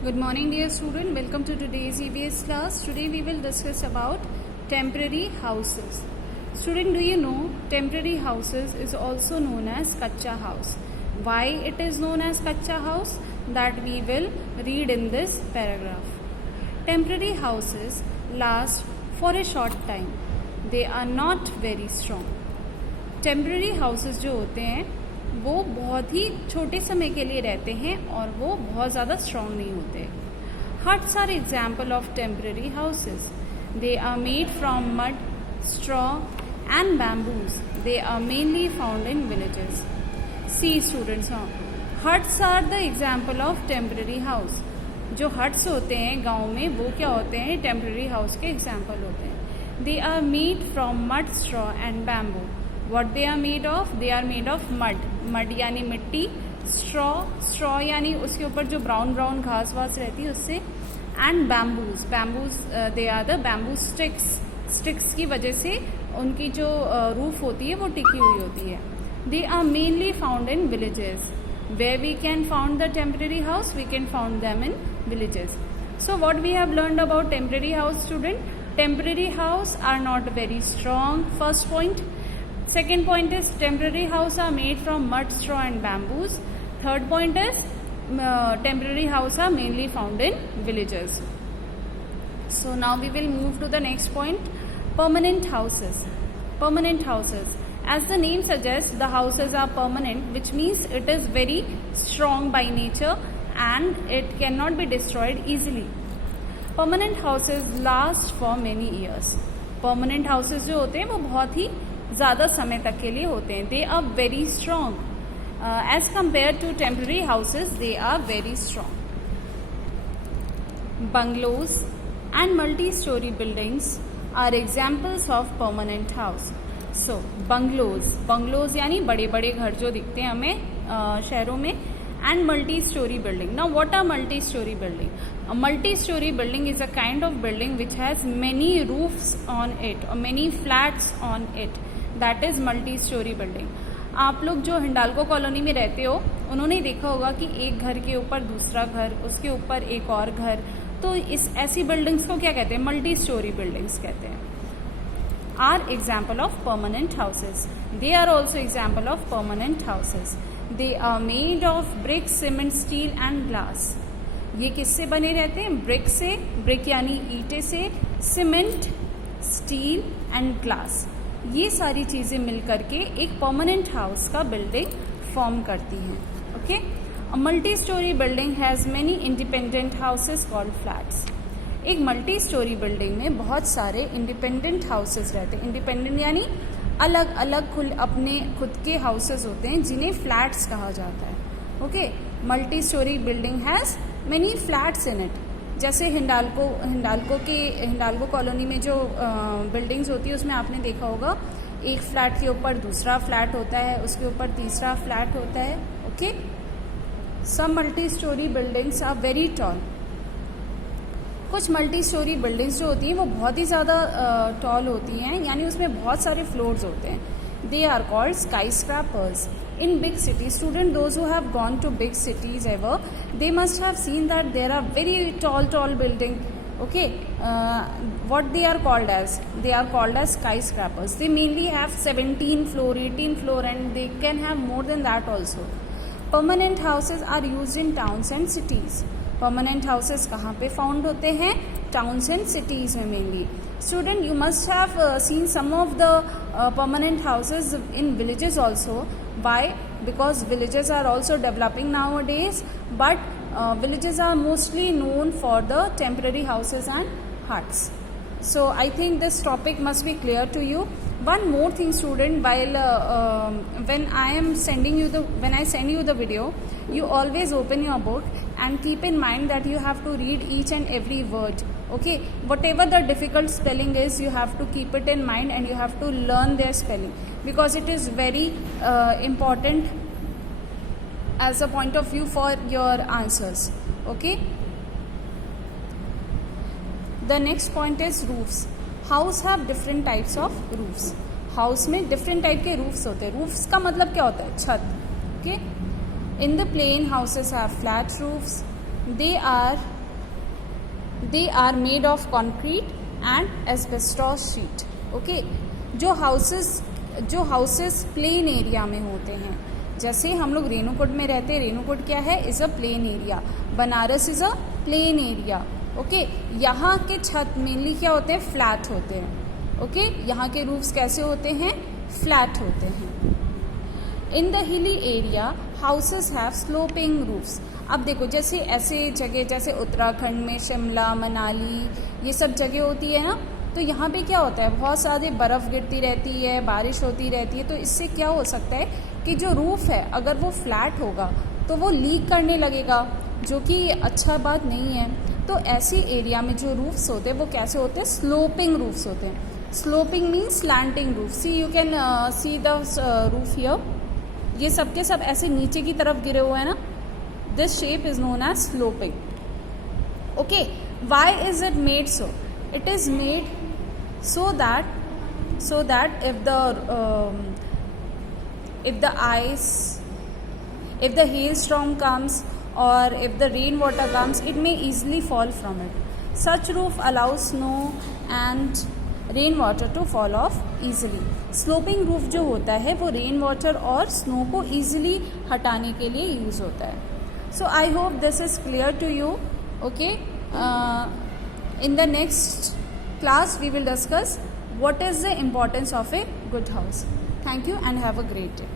Good morning dear student, welcome to today's EVS class. Today we will discuss about temporary houses. Student, do you know temporary houses is also known as kacha house. Why it is known as kacha house? That we will read in this paragraph. Temporary houses last for a short time. They are not very strong. Temporary houses जो होते हैं वो बहुत ही छोटे समय के लिए रहते हैं और वो बहुत ज़्यादा स्ट्रॉन्ग नहीं होते. Huts are example of temporary houses. They are made from mud, straw and bamboos. They are mainly found in villages. See students, huts are the example of temporary house. जो हट्स होते हैं गाँव में वो क्या होते हैं? टेम्पररी हाउस के एग्जाम्पल होते हैं. They are made from mud, straw and bamboo. What they are made of? They are made of mud. Mud यानी मिट्टी, स्ट्रॉ यानी उसके ऊपर जो ब्राउन घास वास रहती है उससे, and bamboos they are the bamboo sticks की वजह से उनकी जो रूफ होती है वो टिकी हुई होती है. They are mainly found in villages. Where we can found the temporary house? We can found them in villages. So what we have learned about temporary house student? Temporary house are not very strong. First point. Second point is temporary house are made from mud, straw and bamboos. Third point is temporary house are mainly found in villages. So now we will move to the next point, permanent houses. Permanent houses. As the name suggests, the houses are permanent, which means it is very strong by nature and it cannot be destroyed easily. Permanent houses last for many years. Permanent houses जो होते हैं वो बहुत ही ज़्यादा समय तक के लिए होते हैं. They are very strong as compare to temporary houses. They are very strong. Bungalows and multi storey buildings are examples of permanent house. So bungalows यानी बड़े बड़े घर जो दिखते हैं हमें शहरों में, and multi-story building. Now what are multi-story building? A multi-story building is a kind of building which has many roofs on it or many flats on it. That is multi-story building. आप लोग जो Hindalco colony में रहते हो उन्होंने देखा होगा कि एक घर के ऊपर दूसरा घर, उसके ऊपर एक और घर. तो इस ऐसी बिल्डिंग्स को क्या कहते हैं? मल्टी स्टोरी बिल्डिंग्स कहते हैं. Are example of permanent houses. They are also example of permanent houses. They are made of brick, cement, steel and glass. ये किससे बने रहते हैं? ब्रिक से. ब्रिक यानी ईंटे से, सीमेंट, स्टील एंड ग्लास. ये सारी चीज़ें मिल करके एक परमानेंट हाउस का बिल्डिंग फॉर्म करती हैं. Okay. A multi storey building has many independent houses called flats. एक मल्टी स्टोरी बिल्डिंग में बहुत सारे इंडिपेंडेंट हाउसेज रहते हैं. इंडिपेंडेंट यानी अलग अलग अपने खुद के हाउसेज होते हैं जिन्हें फ्लैट्स कहा जाता है. Okay. Multi storey building has many flats in it. जैसे हिंडाल्को कॉलोनी में जो बिल्डिंग्स होती है उसमें आपने देखा होगा एक फ्लैट के ऊपर दूसरा फ्लैट होता है, उसके ऊपर तीसरा फ्लैट होता है. Okay. Some multi storey buildings are very tall. कुछ मल्टी स्टोरी बिल्डिंग्स जो होती हैं वो बहुत ही ज़्यादा टॉल होती हैं, यानी उसमें बहुत सारे फ्लोर्स होते हैं. They are called skyscrapers. In big cities, student those who have gone to big cities ever, they must have seen that there are very tall building. Okay. what they are called as? They are called as skyscrapers. They mainly have 17 floor, 18 floor and they can have more than that also. Permanent houses are used in towns and cities. Permanent houses कहाँ पे found होते हैं? Towns and cities में mainly. Student, you must have seen some of the permanent houses in villages also. Why? Because villages are also developing nowadays, but villages are mostly known for the temporary houses and huts. So I think this topic must be clear to you. One more thing student, while when I send you the video, you always open your book and keep in mind that you have to read each and every word. Okay, whatever the difficult spelling is, you have to keep it in mind and you have to learn their spelling because it is very important as a point of view for your answers. Okay. The next point is roofs. House have different types of roofs. House में different type के roofs होते हैं. Roofs का मतलब क्या होता है? छत. Okay. In the plain houses have flat roofs. they are made of concrete and asbestos sheet. Okay, जो हाउसेस प्लेन एरिया में होते हैं, जैसे हम लोग रेणुकूट में रहते हैं, रेणुकूट क्या है, is a plain area, Banaras is a plain area. Okay, यहाँ के छत मेनली क्या होते हैं, फ्लैट होते हैं. ओके, यहाँ के रूफ्स कैसे होते हैं, फ्लैट होते हैं. In the hilly area houses have sloping roofs. अब देखो, जैसे ऐसे जगह जैसे उत्तराखंड में शिमला, मनाली, ये सब जगह होती है ना, तो यहाँ पे क्या होता है, बहुत सारी बर्फ़ गिरती रहती है, बारिश होती रहती है, तो इससे क्या हो सकता है कि जो रूफ़ है अगर वो फ्लैट होगा तो वो लीक करने लगेगा, जो कि अच्छा बात नहीं है. तो ऐसी एरिया में जो रूफ्स होते हैं वो कैसे होते हैं, स्लोपिंग रूफ्स होते हैं. Sloping means slanting roof. See you can see the roof here, ये सब के सब ऐसे नीचे की तरफ गिरे हुए हैं ना. This shape is known as sloping. Okay, why is it made so? It is made so that if the hailstorm comes or if the rainwater comes, it may easily fall from it. Such roof allows snow and rainwater to fall off easily. Sloping roof जो होता है वो rain water और snow को easily हटाने के लिए use होता है. So I hope this is clear to you. Okay, in the next class we will discuss what is the importance of a good house. Thank you and have a great day.